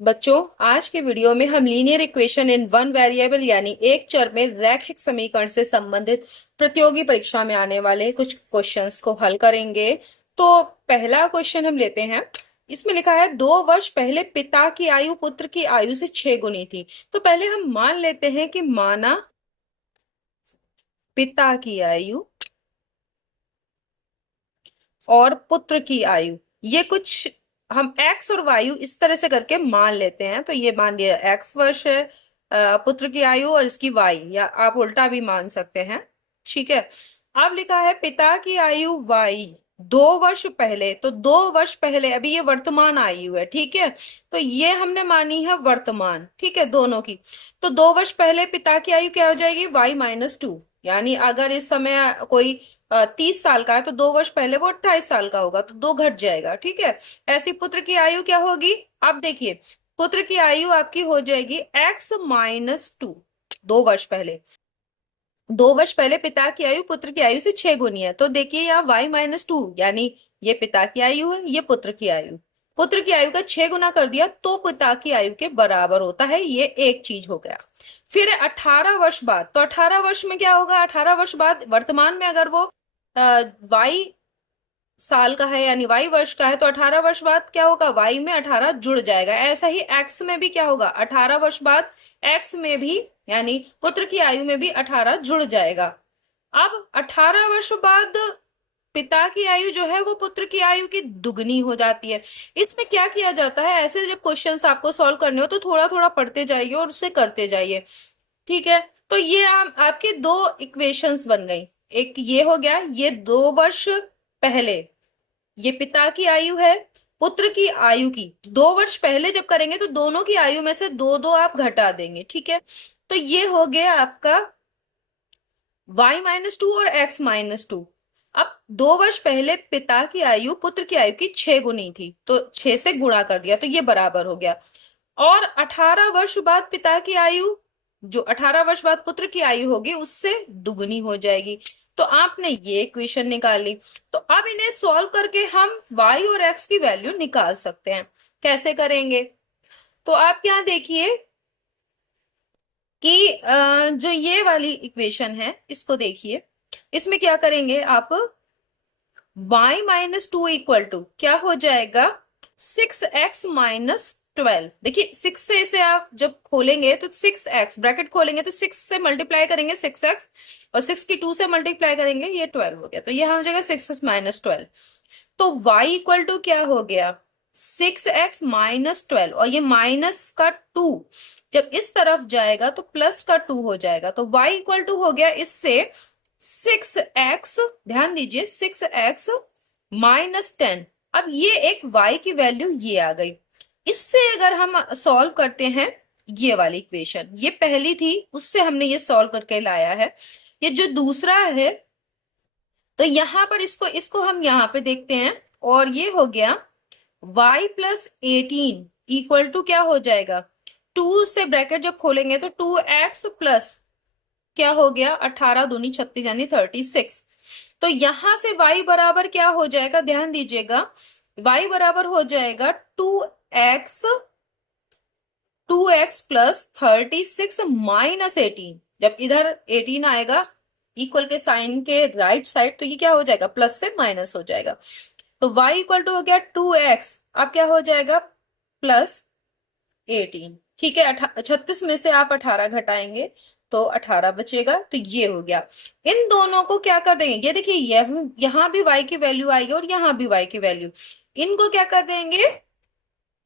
बच्चों, आज के वीडियो में हम linear equation in one variable यानी एक चर में रैखिक समीकरण से संबंधित प्रतियोगी परीक्षा में आने वाले कुछ क्वेश्चंस को हल करेंगे। तो पहला क्वेश्चन हम लेते हैं। इसमें लिखा है 2 वर्ष पहले पिता की आयु पुत्र की आयु से 6 गुनी थी। तो पहले हम मान लेते हैं कि माना पिता की आयु और पुत्र की आयु, ये कुछ हम एक्स और वायु इस तरह से करके मान लेते हैं। तो ये मान लिया एक्स वर्ष है पुत्र की आयु, और इसकी वाई, या आप उल्टा भी मान सकते हैं। ठीक है। अब लिखा है पिता की आयु वाई 2 वर्ष पहले, तो 2 वर्ष पहले, अभी ये वर्तमान आयु है। ठीक है। तो ये हमने मानी है वर्तमान। ठीक है, दोनों की। तो 2 वर्ष पहले पिता की आयु क्या हो जाएगी? y-2। यानी अगर इस समय कोई 30 साल का है तो 2 वर्ष पहले वो 28 साल का होगा, तो 2 घट जाएगा। ठीक है। ऐसी पुत्र की आयु क्या होगी? अब देखिए, पुत्र की आयु आपकी हो जाएगी x-2। 2 वर्ष पहले, 2 वर्ष पहले पिता की आयु पुत्र की आयु से 6 गुनी है। तो देखिए यहाँ y-2, यानी ये पिता की आयु है, ये पुत्र की आयु। पुत्र की आयु का 6 गुना कर दिया तो पिता की आयु के बराबर होता है। ये एक चीज हो गया। फिर 18 वर्ष बाद, तो 18 वर्ष में क्या होगा? 18 वर्ष बाद वर्तमान में अगर वो वाई साल का है यानी वाई वर्ष का है, तो 18 वर्ष बाद क्या होगा? वाई में 18 जुड़ जाएगा। ऐसा ही एक्स में भी क्या होगा? 18 वर्ष बाद एक्स में भी, यानी पुत्र की आयु में भी 18 जुड़ जाएगा। अब 18 वर्ष बाद पिता की आयु जो है वो पुत्र की आयु की दुगनी हो जाती है। इसमें क्या किया जाता है, ऐसे जब क्वेश्चंस आपको सॉल्व करने हो तो थोड़ा थोड़ा पढ़ते जाइए और उसे करते जाइए। ठीक है। तो ये आपके दो इक्वेशंस बन गई। एक ये हो गया, ये 2 वर्ष पहले, ये पिता की आयु है, पुत्र की आयु की 2 वर्ष पहले जब करेंगे तो दोनों की आयु में से दो दो आप घटा देंगे। ठीक है। तो ये हो गया आपका y-2 और x-2। अब 2 वर्ष पहले पिता की आयु पुत्र की आयु की 6 गुनी थी, तो 6 से गुणा कर दिया तो ये बराबर हो गया। और 18 वर्ष बाद पिता की आयु, जो 18 वर्ष बाद पुत्र की आयु होगी, उससे दुगनी हो जाएगी। तो आपने ये इक्वेशन निकाली। तो अब इन्हें सॉल्व करके हम y और x की वैल्यू निकाल सकते हैं। कैसे करेंगे? तो आप यहाँ देखिए कि जो ये वाली इक्वेशन है इसको देखिए। इसमें क्या करेंगे आप? y-2 इक्वल टू क्या हो जाएगा? 6x-12। देखिए 6 से इसे आप जब खोलेंगे तो 6x, ब्रैकेट खोलेंगे तो 6 से मल्टीप्लाई करेंगे 6x, और 6 की 2 से मल्टीप्लाई करेंगे, ये 12 हो गया। तो यहां हो जाएगा 6x-12। तो y इक्वल टू क्या हो गया? 6x-12, और ये माइनस का 2 जब इस तरफ जाएगा तो प्लस का 2 हो जाएगा। तो y इक्वल टू हो गया इससे 6x, ध्यान दीजिए 6x-10। अब ये एक y की वैल्यू ये आ गई। इससे अगर हम सॉल्व करते हैं ये वाली इक्वेशन, ये पहली थी उससे हमने ये सॉल्व करके लाया है। ये जो दूसरा है, तो यहां पर इसको इसको हम यहां पे देखते हैं, और ये हो गया y+18 इक्वल टू क्या हो जाएगा? 2 से ब्रैकेट जब खोलेंगे तो 2x प्लस क्या हो गया? 18 दूनी 36 यानी 36। तो यहां से y बराबर क्या हो जाएगा? ध्यान दीजिएगा, y बराबर हो जाएगा 2x, 2x प्लस 36-18। जब इधर 18 आएगा इक्वल के साइन के राइट साइड, तो ये क्या हो जाएगा? प्लस से माइनस हो जाएगा। तो y इक्वल टू हो गया 2x, अब क्या हो जाएगा? +18। ठीक है। 36 में से आप 18 घटाएंगे तो 18 बचेगा। तो ये हो गया। इन दोनों को क्या कर देंगे? ये देखिए, यहां भी y की वैल्यू आएगी और यहां भी y की वैल्यू। इनको क्या कर देंगे?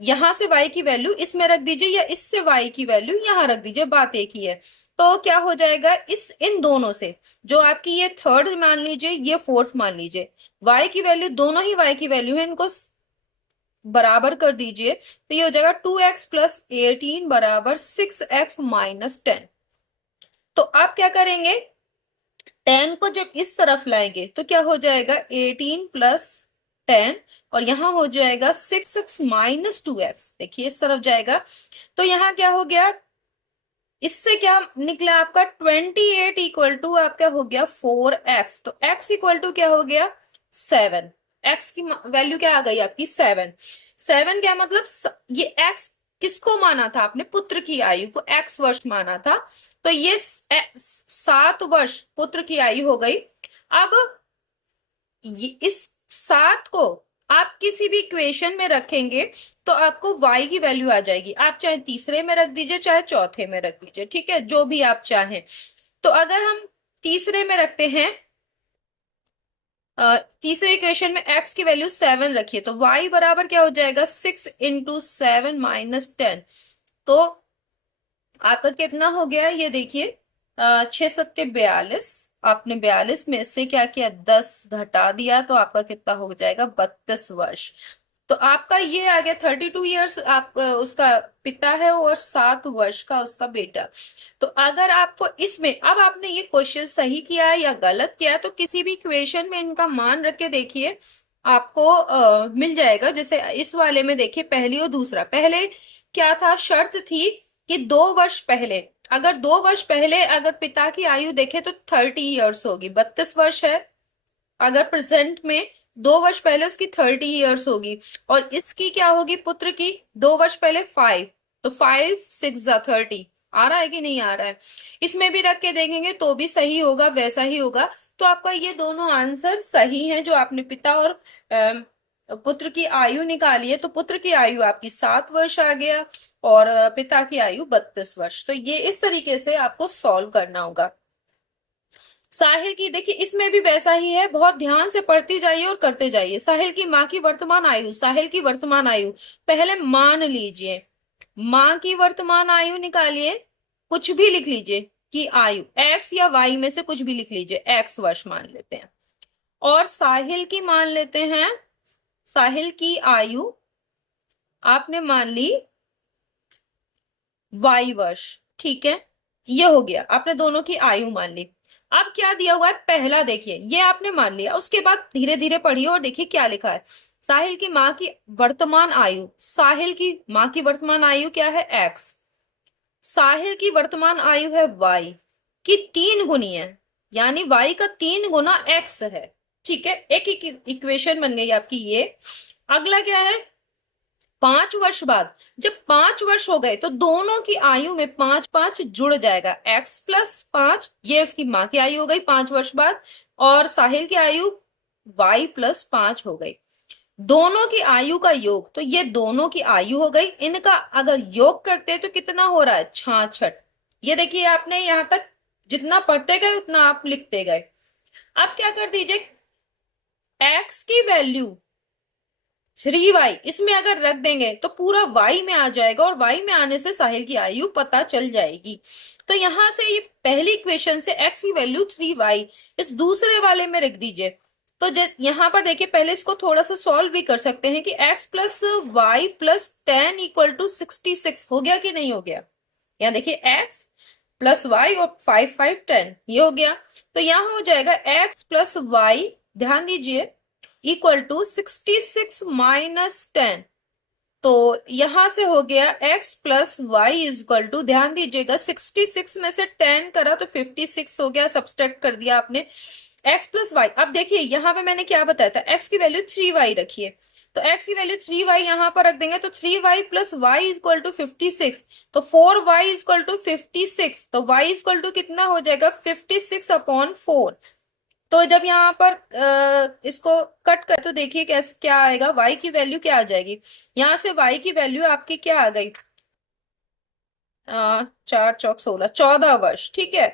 यहां से y की वैल्यू इसमें रख दीजिए, या इससे y की वैल्यू यहां रख दीजिए, बात एक ही है। तो क्या हो जाएगा? इन दोनों से, जो आपकी ये थर्ड मान लीजिए, ये फोर्थ मान लीजिए, y की वैल्यू, दोनों ही y की वैल्यू है, इनको बराबर कर दीजिए। तो ये हो जाएगा 2x+18 बराबर 6x-10। तो आप क्या करेंगे? 10 को जब इस तरफ लाएंगे तो क्या हो जाएगा? 18+10, और यहां हो जाएगा 6x-2x। देखिए इस तरफ जाएगा तो यहां क्या हो गया? इससे क्या निकला आपका? 28 इक्वल टू आपका हो गया 4x। तो x इक्वल टू क्या हो गया? 7। x की वैल्यू क्या आ गई आपकी? 7। 7 क्या मतलब? ये x किसको माना था आपने? पुत्र की आयु को x वर्ष माना था। तो ये 7 वर्ष पुत्र की आयु हो गई। अब इस 7 को आप किसी भी इक्वेशन में रखेंगे तो आपको y की वैल्यू आ जाएगी। आप चाहे तीसरे में रख दीजिए, चाहे चौथे में रख दीजिए, ठीक है, जो भी आप चाहें। तो अगर हम तीसरे में रखते हैं, तीसरे इक्वेशन में x की वैल्यू 7 रखिए, तो y बराबर क्या हो जाएगा? 6 × 7 - 10। तो आपका कितना हो गया ये देखिए, 6×7 = 42। आपने 42 में से क्या किया? 10 घटा दिया, तो आपका कितना हो जाएगा? 32 वर्ष। तो आपका ये आ गया 32 ईयर्स। आप उसका पिता है और 7 वर्ष का उसका बेटा। तो अगर आपको इसमें, अब आपने ये क्वेश्चन सही किया है या गलत किया है, तो किसी भी इक्वेशन में इनका मान रख के देखिए, आपको मिल जाएगा। जैसे इस वाले में देखिए, पहली और दूसरा। पहले क्या था? शर्त थी कि 2 वर्ष पहले, अगर 2 वर्ष पहले अगर पिता की आयु देखे तो 30 ईयर्स होगी, 32 वर्ष है। अगर प्रेजेंट में 2 वर्ष पहले उसकी 30 ईयर्स होगी, और इसकी क्या होगी? पुत्र की 2 वर्ष पहले 5, तो 5 × 6 = 30। आ रहा है कि नहीं आ रहा है? इसमें भी रख के देखेंगे तो भी सही होगा, वैसा ही होगा। तो आपका ये दोनों आंसर सही है, जो आपने पिता और पुत्र की आयु निकाली है। तो पुत्र की आयु आपकी 7 वर्ष आ गया, और पिता की आयु 32 वर्ष। तो ये इस तरीके से आपको सॉल्व करना होगा। साहिल की देखिए, इसमें भी वैसा ही है, बहुत ध्यान से पढ़ती जाइए और करते जाइए। साहिल की माँ की वर्तमान आयु, साहिल की वर्तमान आयु पहले मान लीजिए, माँ की वर्तमान आयु निकालिए, कुछ भी लिख लीजिए कि आयु x या y में से कुछ भी लिख लीजिए, x वर्ष मान लेते हैं। और साहिल की मान लेते हैं, साहिल की आयु आपने मान ली y वर्ष, ठीक है। ये हो गया, आपने दोनों की आयु मान ली। अब क्या दिया हुआ है? पहला देखिए, ये आपने मान लिया। उसके बाद धीरे धीरे पढ़िए और देखिए क्या लिखा है। साहिल की माँ की वर्तमान आयु, साहिल की माँ की वर्तमान आयु क्या है? x। साहिल की वर्तमान आयु है y की 3 गुनी है, यानी y का 3 गुना x है, ठीक है। एक इक्वेशन बन गई आपकी ये। अगला क्या है? 5 वर्ष बाद, जब 5 वर्ष हो गए तो दोनों की आयु में 5 5 जुड़ जाएगा, x+5, ये उसकी माँ की आयु हो गई 5 वर्ष बाद, और साहिल की आयु y+5 हो गई। दोनों की आयु का योग, तो ये दोनों की आयु हो गई। इनका अगर योग करते हैं तो कितना हो रहा है? 66। ये देखिए, आपने यहां तक जितना पढ़ते गए उतना आप लिखते गए। अब क्या कर दीजिए, x की वैल्यू 3y इसमें अगर रख देंगे तो पूरा y में आ जाएगा, और y में आने से साहिल की आयु पता चल जाएगी। तो यहां से ये पहली इक्वेशन से x की वैल्यू 3y इस दूसरे वाले में रख दीजिए। तो यहां पर देखिए, पहले इसको थोड़ा सा सॉल्व भी कर सकते हैं कि x+y+10 = 66 हो गया कि नहीं हो गया? यहाँ देखिए, x+y और 5 5 10 ये हो गया। तो यहां हो जाएगा x+y, ध्यान दीजिए, =66 - 10। तो यहां से हो गया x+y ध्यान दीजिएगा, 66 में से 10 करा तो 56 हो गया, सब्सट्रैक्ट कर दिया आपने x+y। अब देखिए यहां पे मैंने क्या बताया था, x की वैल्यू 3y रखिए। तो x की वैल्यू 3y यहां पर रख देंगे, तो 3y+y = 56। तो 4y = 56, तो y कितना हो जाएगा? 56/4। तो जब यहाँ पर इसको कट कर तो देखिए कैसे क्या आएगा, y की वैल्यू क्या आ जाएगी? यहाँ से y की वैल्यू आपकी क्या आ गई? 4 चौक 16, 14 वर्ष, ठीक है।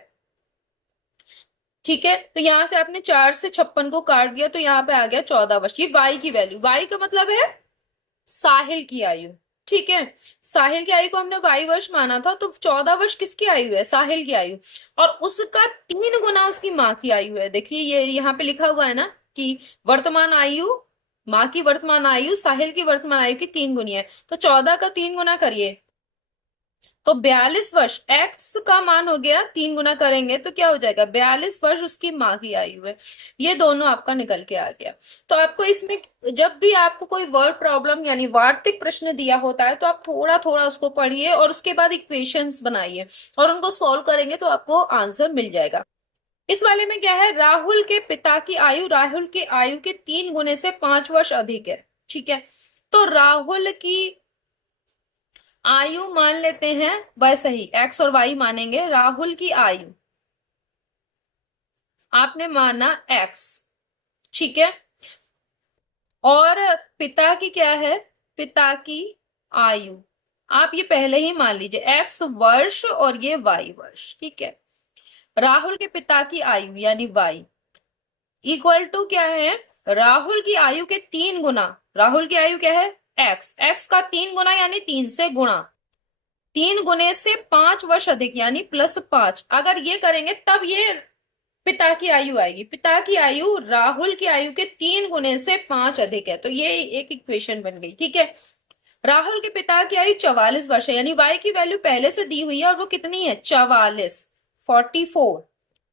ठीक है, तो यहाँ से आपने 4 से 56 को काट दिया, तो यहाँ पे आ गया 14 वर्ष। ये y की वैल्यू, y का मतलब है साहिल की आयु, ठीक है। साहिल की आयु को हमने y वर्ष माना था, तो 14 वर्ष किसकी आयु है? साहिल की आयु। और उसका 3 गुना उसकी माँ की आयु है। देखिए ये यहाँ पे लिखा हुआ है ना कि वर्तमान आयु, माँ की वर्तमान आयु साहिल की वर्तमान आयु की 3 गुनी है। तो 14 का 3 गुना करिए तो 42 वर्ष। x का मान हो गया, 3 गुना करेंगे तो क्या हो जाएगा? 42 वर्ष उसकी माँ की आयु है। ये दोनों आपका निकल के आ गया। तो आपको इसमें जब भी आपको कोई वर्ड प्रॉब्लम यानी वार्तिक प्रश्न दिया होता है, तो आप थोड़ा थोड़ा उसको पढ़िए और उसके बाद इक्वेशंस बनाइए और उनको सॉल्व करेंगे तो आपको आंसर मिल जाएगा। इस वाले में क्या है? राहुल के पिता की आयु राहुल की आयु के 3 गुने से 5 वर्ष अधिक है, ठीक है। तो राहुल की आयु मान लेते हैं, वैसे ही एक्स और वाई मानेंगे। राहुल की आयु आपने माना एक्स, ठीक है। और पिता की क्या है, पिता की आयु आप ये पहले ही मान लीजिए, एक्स वर्ष और ये वाई वर्ष, ठीक है। राहुल के पिता की आयु यानी वाई इक्वल टू क्या है, राहुल की आयु के 3 गुना। राहुल की आयु क्या है, एक्स, एक्स का 3 गुना यानी 3 से गुणा, 3 गुने से 5 वर्ष अधिक यानी +5। अगर ये करेंगे तब ये पिता की आयु आएगी। पिता की आयु राहुल की आयु के 3 गुने से 5 अधिक है, तो ये एक इक्वेशन बन गई, ठीक है। राहुल के पिता की आयु 44 वर्ष है, यानी वाई की वैल्यू पहले से दी हुई है और वो कितनी है, 44, 44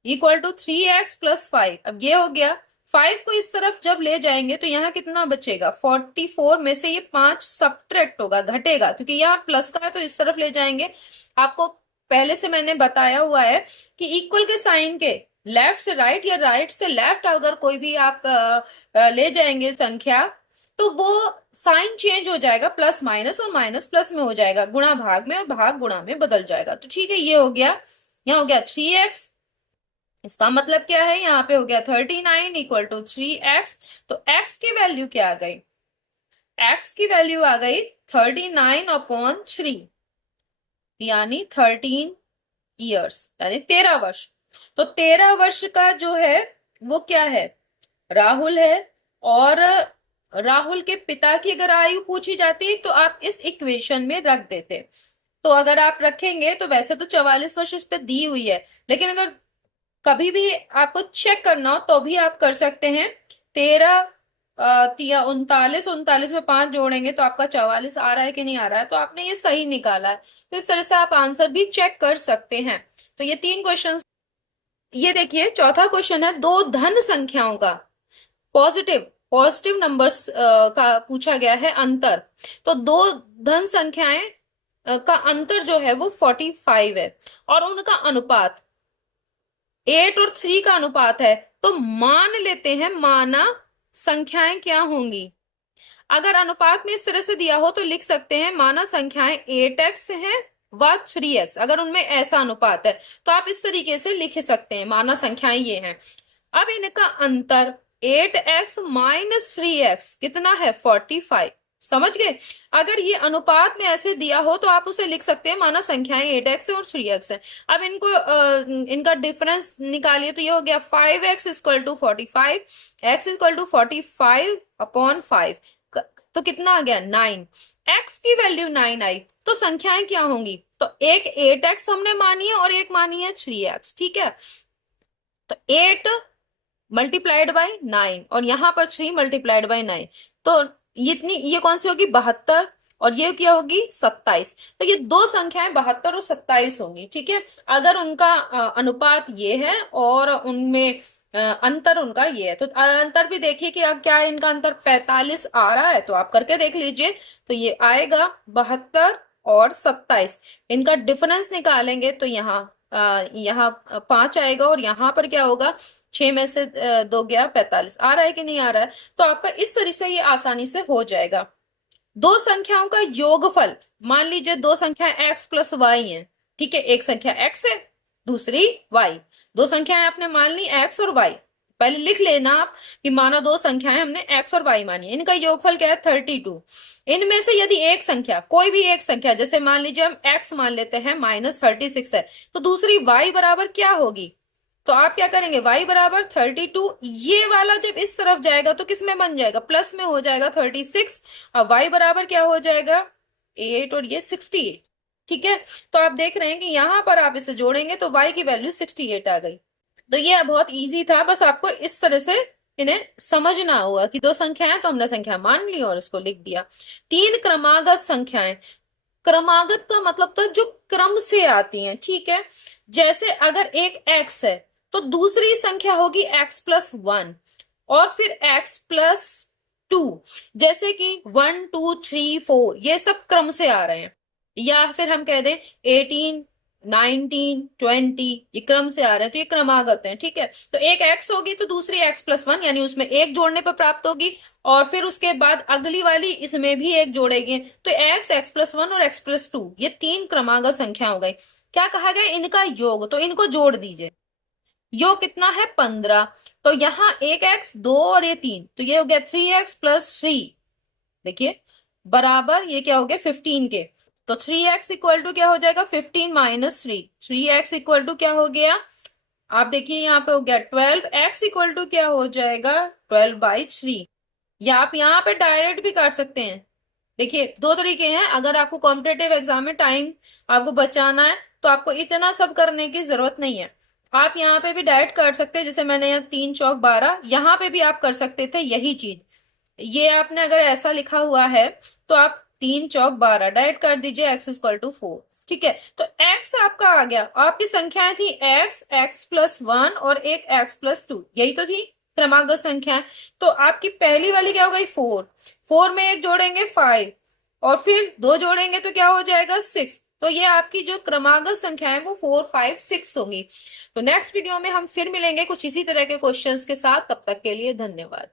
इक्वल टू 3x + 5। अब ये हो गया, 5 को इस तरफ जब ले जाएंगे तो यहाँ कितना बचेगा, 44 में से ये 5 सब्ट्रैक्ट होगा, घटेगा, क्योंकि यहाँ प्लस का है तो इस तरफ ले जाएंगे। आपको पहले से मैंने बताया हुआ है कि इक्वल के साइन के लेफ्ट से राइट या राइट से लेफ्ट अगर कोई भी आप ले जाएंगे संख्या, तो वो साइन चेंज हो जाएगा, प्लस माइनस और माइनस प्लस में हो जाएगा, गुणा भाग में और भाग गुणा में बदल जाएगा। तो ठीक है, ये हो गया, यहाँ हो गया 3x। इसका मतलब क्या है, यहाँ पे हो गया 39 इक्वल टू 3x। तो x की वैल्यू क्या आ गई, x की वैल्यू आ गई 39/3 यानी 13 ईयर्स, यानी 13 वर्ष। तो 13 वर्ष का जो है वो क्या है, राहुल है। और राहुल के पिता की अगर आयु पूछी जाती तो आप इस इक्वेशन में रख देते। तो अगर आप रखेंगे तो वैसे तो 44 वर्ष इस पे दी हुई है, लेकिन अगर कभी भी आपको चेक करना हो तो भी आप कर सकते हैं। 13 तिया 39, 39 में 5 जोड़ेंगे तो आपका 44 आ रहा है कि नहीं आ रहा है, तो आपने ये सही निकाला है। तो इस तरह से आप आंसर भी चेक कर सकते हैं। तो ये 3 क्वेश्चन। ये देखिए चौथा क्वेश्चन है, दो धन संख्याओं का पॉजिटिव पॉजिटिव नंबर्स का पूछा गया है अंतर। तो दो धन संख्याएं का अंतर जो है वो 45 है और उनका अनुपात 8 और 3 का अनुपात है। तो मान लेते हैं, माना संख्याएं क्या होंगी। अगर अनुपात में इस तरह से दिया हो तो लिख सकते हैं माना संख्याएं 8x है व 3x, अगर उनमें ऐसा अनुपात है तो आप इस तरीके से लिख सकते हैं, माना संख्याएं ये हैं। अब इनका अंतर 8x - 3x कितना है, 45। समझ गए। अगर ये अनुपात में ऐसे दिया हो तो आप उसे लिख सकते हैं माना संख्याएं 8x है और 3x है। अब इनको इनका डिफरेंस निकालिए तो ये हो गया 5x = 45, x = 45/5, तो कितना आ गया 9। x की वैल्यू 9 आई तो संख्याएं क्या होंगी, तो एक 8x हमने मानी है और एक मानी है 3x, ठीक है। तो 8 × 9 और यहां पर 3 × 9, तो इतनी, ये कौन सी होगी 72 और ये क्या होगी 27। तो ये दो संख्याएं 72 और 27 होंगी, ठीक है। अगर उनका अनुपात ये है और उनमें अंतर उनका ये है, तो अंतर भी देखिए कि क्या इनका अंतर 45 आ रहा है, तो आप करके देख लीजिए। तो ये आएगा 72 और 27, इनका डिफरेंस निकालेंगे तो यहाँ 5 आएगा और यहाँ पर क्या होगा, 6 में से 2 गया 45, आ रहा है कि नहीं आ रहा है। तो आपका इस तरह से ये आसानी से हो जाएगा। दो संख्याओं का योगफल, मान लीजिए दो संख्या x + y है, ठीक है। एक संख्या x है दूसरी y, दो संख्याएं आपने मान ली x और y। पहले लिख लेना आप कि माना दो संख्याएं हमने x और y मानी है, इनका योगफल क्या है 32। इनमें से यदि एक संख्या, कोई भी एक संख्या, जैसे मान लीजिए हम x मान लेते हैं -36 है, तो दूसरी y बराबर क्या होगी, तो आप क्या करेंगे y बराबर 32, ये वाला जब इस तरफ जाएगा तो किस में बन जाएगा, प्लस में हो जाएगा 36, और y बराबर क्या हो जाएगा 8 और ये 68, ठीक है। तो आप देख रहे हैं कि यहां पर आप इसे जोड़ेंगे तो y की वैल्यू 68 आ गई। तो ये बहुत इजी था, बस आपको इस तरह से इन्हें समझना होगा कि दो संख्याएं तो हमने संख्या मान ली और इसको लिख दिया। 3 क्रमागत संख्याएं, क्रमागत का मतलब था जो क्रम से आती हैं, ठीक है। जैसे अगर एक x है तो दूसरी संख्या होगी x + 1 और फिर x + 2, जैसे कि 1 2 3 4 ये सब क्रम से आ रहे हैं। या फिर हम कह दें 18 19, 20, ये क्रम से आ रहे हैं तो ये क्रमागत है, ठीक है। तो एक एक्स होगी तो दूसरी x+1, यानी उसमें एक जोड़ने पर प्राप्त होगी, और फिर उसके बाद अगली वाली इसमें भी एक जोड़ेंगे, तो x, x+1 और x+2, ये तीन क्रमागत संख्या हो गई। क्या कहा गया, इनका योग, तो इनको जोड़ दीजिए। योग कितना है, 15। तो यहाँ एक एक्स, दो और ये तीन, तो ये हो गया 3x+3। देखिए बराबर ये क्या हो गया, 15 के। तो 3x इक्वल टू क्या हो जाएगा, 15 - 3। 3x इक्वल टू क्या हो गया, आप देखिए यहाँ पे हो गया 12x इक्वल टू क्या हो जाएगा, 12/3। या आप यहाँ पे डायरेक्ट भी काट सकते हैं। देखिए दो तरीके हैं, अगर आपको कॉम्पिटेटिव एग्जाम में टाइम आपको बचाना है तो आपको इतना सब करने की जरूरत नहीं है। आप यहाँ पे भी डायरेक्ट कर सकते हैं, जैसे मैंने यहाँ 3 चौक 12, यहाँ पे भी आप कर सकते थे यही चीज। ये आपने अगर ऐसा लिखा हुआ है तो आप 3 चौक 12 डायरेक्ट कर दीजिए, x = 4। ठीक है, तो x आपका आ गया, आपकी संख्याएं थी x, x+1 और एक x+2, यही तो थी क्रमागत संख्या। तो आपकी पहली वाली क्या हो गई, 4। 4 में एक जोड़ेंगे 5, और फिर दो जोड़ेंगे तो क्या हो जाएगा, 6। तो ये आपकी जो क्रमागत संख्या है वो 4, 5, 6 होंगी। तो नेक्स्ट वीडियो में हम फिर मिलेंगे कुछ इसी तरह के क्वेश्चंस के साथ, तब तक के लिए धन्यवाद।